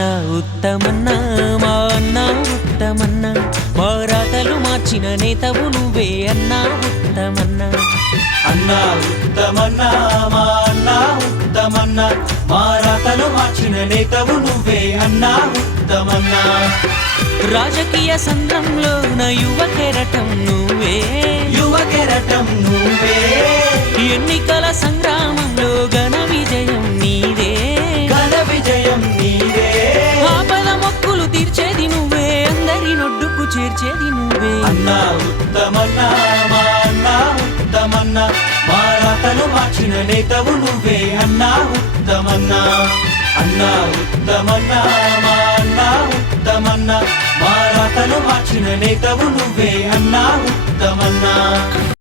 అన్న ఉత్తమన్న మా అన్న ఉత్తమన్న మా రాతలు మార్చిన నేతవు నువ్వే అన్న ఉత్తమన్న అన్నా ఉత్తమన్నా మా అన్నా ఉత్తమన్నా మా రాతలు మార్చిన నేతవు నువ్వే అన్నా ఉత్తమన్నా రాజకీయ సంద్రంలో నా యువ కెరటం నువ్వే యువ కెరటం నువ్వే ఎన్నికల సంగ్రామంలో ఘన విజయం నీదే ఘన విజయం నీదే ఆపద మొక్కులు తీర్చేది నువ్వే అందరి నొడ్డుకు చేర్చేది నువ్వే అన్నా ఉత్తమన్నా మా అన్నా ఉత్తమన్నా మా రాతలు మార్చిన నేతవు నువ్వే అన్నా ఉత్తమన్నా అన్నా ఉత్తమన్నా మా అన్నా ఉత్తమన్నా మా రాతలు మార్చిన నేతవు నువ్వే అన్నా ఉత్తమన్నా